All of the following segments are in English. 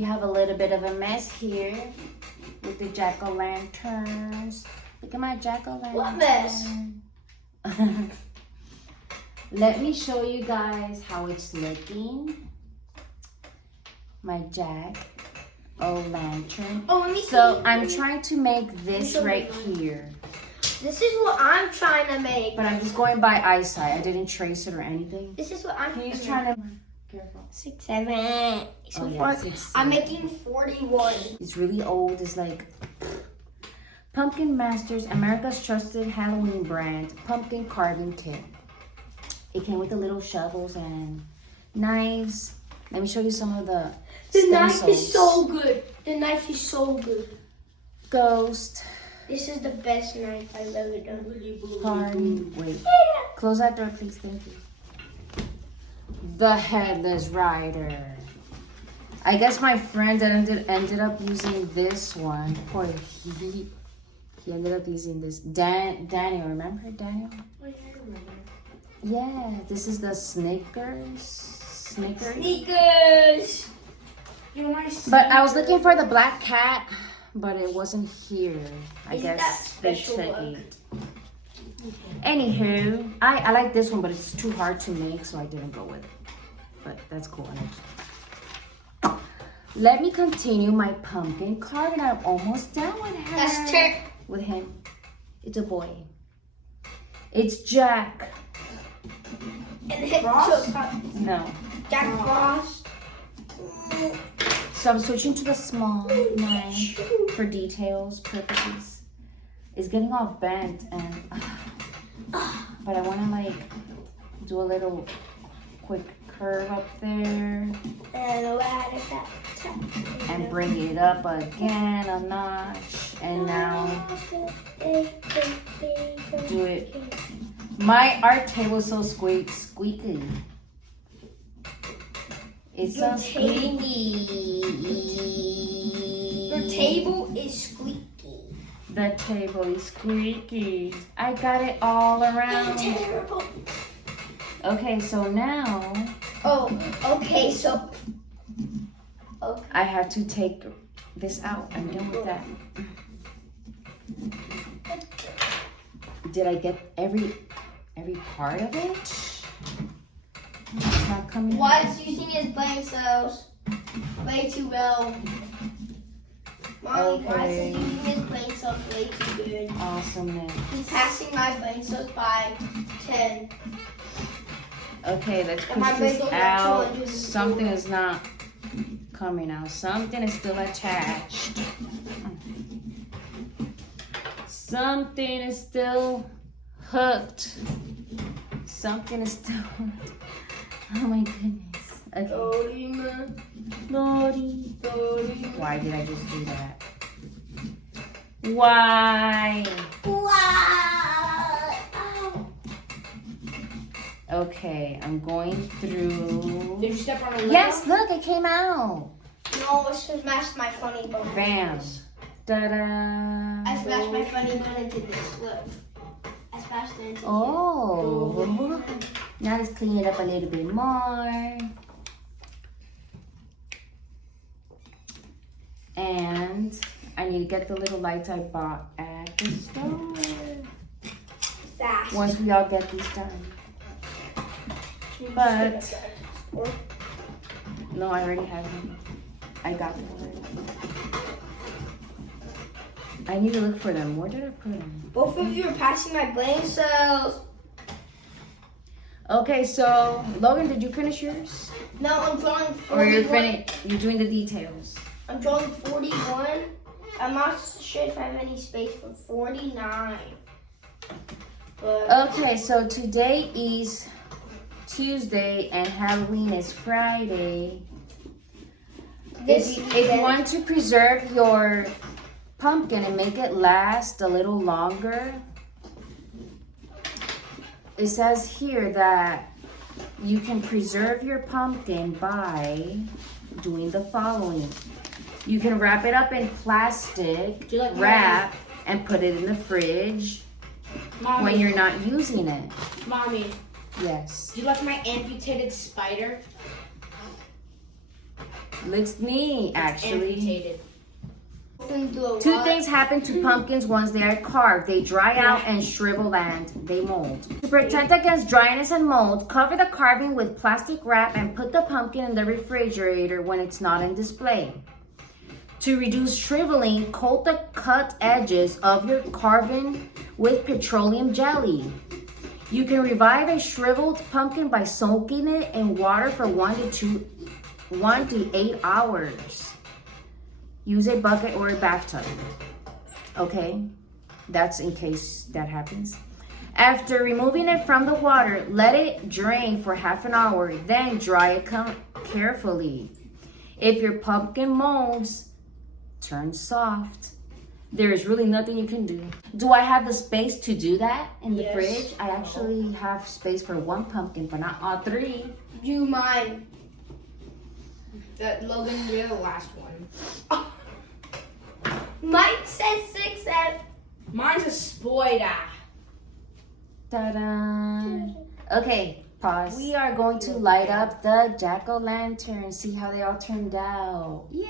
We have a little bit of a mess here with the jack-o'-lanterns. Look at my jack-o'-lantern. What mess? Let me show you guys how it's looking. My jack-o'-lantern. Oh, let me So see. I'm trying to make this right here. This is what I'm trying to make. But I'm just going by eyesight. I didn't trace it or anything. This is what I'm He's trying to... Careful. 6, 7. So Oh, yeah, far, 6, I'm 7. making 41. It's really old. It's like Pumpkin Masters, America's trusted Halloween brand pumpkin carving kit. It came with the little shovels and knives. Let me show you some of the Knife is so good. The knife is so good. Ghost. This is the best knife I've ever done. Party. Wait. Close that door, please. Thank you. The Headless Rider. I guess my friend ended up using this one. Poor he ended up using this. Daniel, remember Daniel? Oh, yeah, I remember. Yeah, this is the Snickers. Sneakers. You're my But I was looking for the black cat, but it wasn't here. I Isn't that guess they special took work? it. Anywho, I like this one, but it's too hard to make, so I didn't go with it. But that's cool. Let me continue my pumpkin carving. I'm almost done with her. That's Turk. With him. It's a boy. It's Jack. And hit Frost? No. Jack Frost. So I'm switching to the small knife for details purposes. It's getting all bent and but I want to like do a little quick curve up there and bring it up again a notch, and now do it. My art table is so squeaky. It's so squeaky. Your table is squeaky. The table is squeaky. I got it all around. Terrible. Okay, so now Oh, okay, so. Okay. I have to take this out. I'm done with that. Did I get every part of it? It's not coming. Why is using his brain cells way too well? Mommy, why is he using his brain cells way too good? Awesomeness. He's passing my brain cells by 10. Okay, let's And my push this bagel got out. 200. Something is not coming out. Something is still attached. Something is still hooked. Something is still hooked. Oh my goodness. Okay. Lordy. Why did I just do that? Why? Wow. Okay, I'm going through. Did you step on a Lego? Yes, look, it came out. No, it's just mashed my funny bone. Bam. Ta-da. I smashed my funny bone into this. Look. I smashed it into Oh. Now let's clean it up a little bit more. And I need to get the little lights I bought at the store. fast. Once we all get these done. But no, I already have them. I got them already. I need to look for them. Where did I put them? Both of you are passing my brain cells. Okay, so Logan, did you finish yours? No, I'm drawing 41. Or you're doing the details? I'm drawing 41. I'm not sure if I have any space for 49. But Okay, so today is Tuesday and Halloween is Friday. If you want to preserve your pumpkin and make it last a little longer, it says here that you can preserve your pumpkin by doing the following. You can wrap it up in plastic, Do you like wrap, and put it in the fridge Mommy, when you're not using it. Mommy, Yes. do you like my amputated spider? Looks neat, actually. Amputated. Two things happen to pumpkins once they are carved. They dry out and shrivel and they mold. To protect against dryness and mold, cover the carving with plastic wrap and put the pumpkin in the refrigerator when it's not in display. To reduce shriveling, coat the cut edges of your carving with petroleum jelly. You can revive a shriveled pumpkin by soaking it in water for 1 to 8 hours. Use a bucket or a bathtub. Okay, that's in case that happens. After removing it from the water, let it drain for half an hour, then dry it carefully. If your pumpkin molds, turn soft. There is really nothing you can do. Do I have the space to do that in the fridge? I actually have space for 1 pumpkin, but not all 3. Do mine. That Logan, you're the last one. Mine says 6 7. Mine's a spoiler. Ta-da! Okay, pause. We are going to light up the jack-o'-lantern. See how they all turned out. Yay!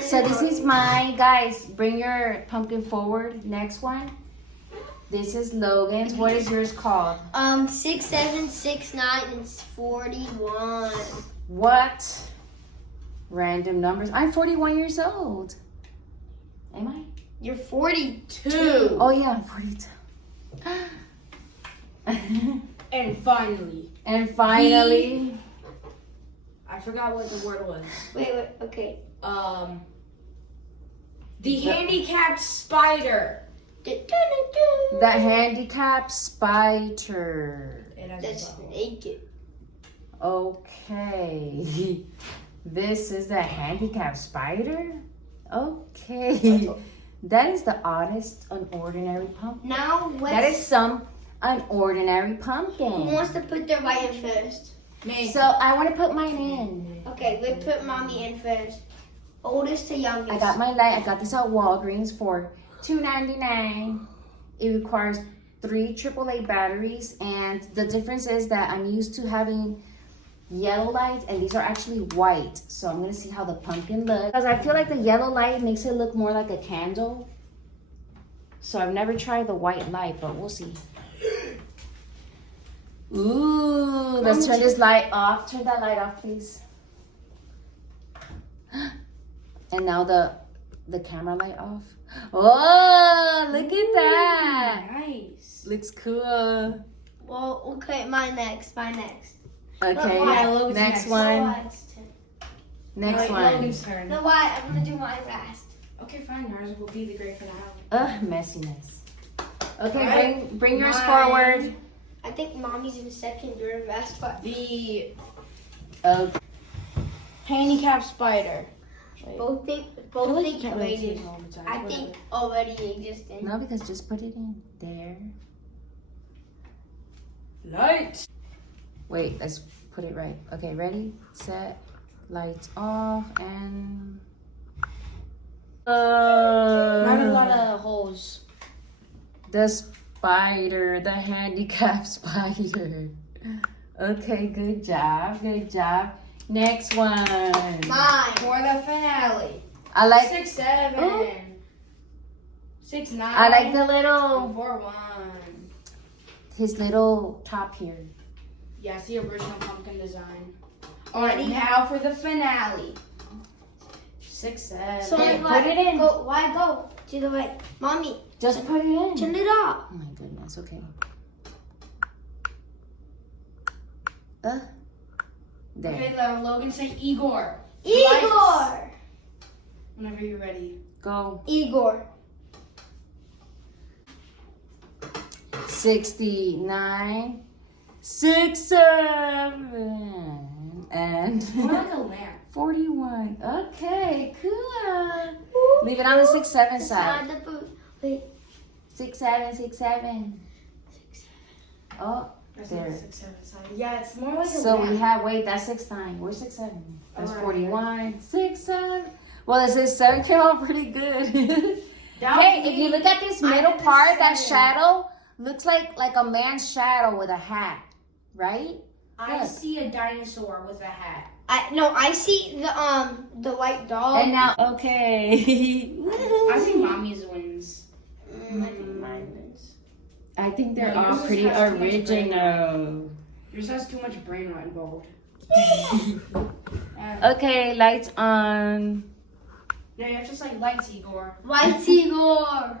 So this is my, guys, bring your pumpkin forward. Next one. This is Logan's. What is yours called? 6 7 6 9 and 41. What? Random numbers. I'm 41 years old. Am I? You're 42. Oh yeah, I'm 42. And finally, I forgot what the word was. Wait, okay. The handicapped spider. the handicapped spider. It has That's a bubble. naked. Okay. This is the handicapped spider? Okay. That is the oddest, unordinary pumpkin. Now, That is some unordinary pumpkin. who wants to put their light in first? Me. So I want to put mine in. Okay, we put mommy in first. Oldest to youngest. I got my light. I got this at Walgreens for $2.99. It requires 3 AAA batteries, and the difference is that I'm used to having yellow lights, and these are actually white. So I'm gonna see how the pumpkin looks, because I feel like the yellow light makes it look more like a candle. So I've never tried the white light, but we'll see. Ooh, let's turn this light off. Turn that light off, please. And now the camera light off. Oh, look at that. Nice. Looks cool. Well, okay, mine next. Okay, Yeah, Logan's next next. one. Next Alright, one. Logan's turn. No, why? I'm gonna do mine last. Okay, fine. Yours will be the great finale. Ugh, messiness. Okay, Alright, bring yours mine. forward. I think mommy's in second. You're in last one. The Okay. handicapped spider. Both think created. I think already existing. No, because just put it in there. Light. Wait, let's put it right. Okay, ready, set, lights off, and... Not a lot of holes. The spider, the handicapped spider. Okay, good job, good job. Next one. Mine. For the finale. I like 6 7. Ooh. 6 9. I like the little 4 1. his little top here. Yeah, it's the original pumpkin design. Alright, now for the finale. 6 7. So Yeah, why put it in. Why go to the right, mommy? Just put it in. Turn it off. Oh my goodness, okay. There. Okay, Logan, say Igor. Igor. Lights. Whenever you're ready. Go. Igor. 69, 6 7, and More like a lamp. 41. Okay, cool. Leave it on the 6 7 side. Wait. 6 7, 6 7. Oh, That's there. like a 6 7 side. Yeah, it's more like a So lamp. we have, wait, that's 6 9. Where's 6 7? That's Alright. 41. 6 7. Well, the 6 7 came out pretty good. That Hey, was if you me. look at this I middle did the part, that 7. shadow looks like a man's shadow with a hat, right? I Look. see a dinosaur with a hat. I see the white dog. And now, okay. I think mommy's wins. I think mine wins. I think they're No, all yours pretty has too much brain original. Yours has too much brain rot involved. Okay, lights on. No, you have to say lights, Igor. White Igor.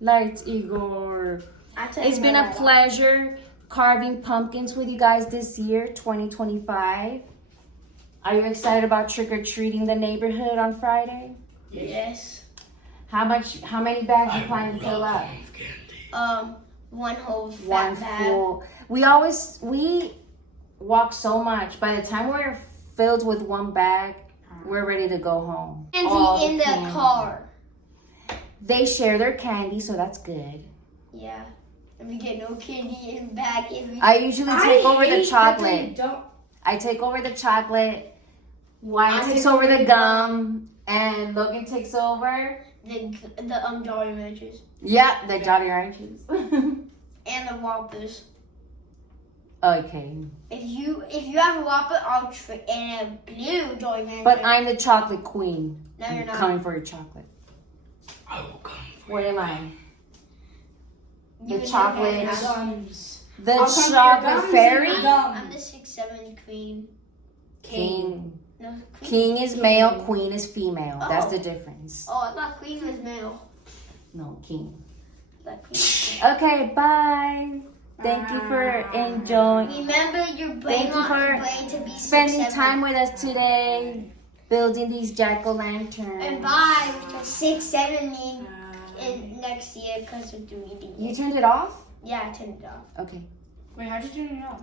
Lights, Igor. I tell you It's been a right pleasure carving pumpkins with you guys this year, 2025. Are you excited about trick-or-treating the neighborhood on Friday? Yes. How many bags you plan to fill up? One whole fat One bag. full. We walk so much. By the time we're filled with one bag, we're ready to go home. All Candy in the candy. car. They share their candy, so that's good. Yeah. And we get no candy in bag. I usually take over the hate that chocolate. they don't. I take over the chocolate. Wyatt I takes take over over the the gum, and Logan takes over. the Jolly Ranchers Yeah, the Jolly Ranchers. and the Whoppers. Okay, If you have a Whopper, I'll trade and a blue Jolly Rancher. but I'm the chocolate queen. No, you're I'm not. coming for your chocolate. I will come for What am I? You The and chocolate. your hand. Gums. The I'll come for your chocolate gums fairy and gum. I'm the 6'7" queen. king. No, queen. King is male, queen is female. That's Oh. the difference. Oh, I thought queen was male. No, king. I thought queen was male. Okay, bye. Thank you for enjoying, Remember your brain, Thank you for brain to be spending 6'7". time with us today, building these jack-o'-lanterns. And bye. 6'7" me in next year because of the reading. You turned it off? Yeah, I turned it off. Okay. Wait, how'd you turn it off?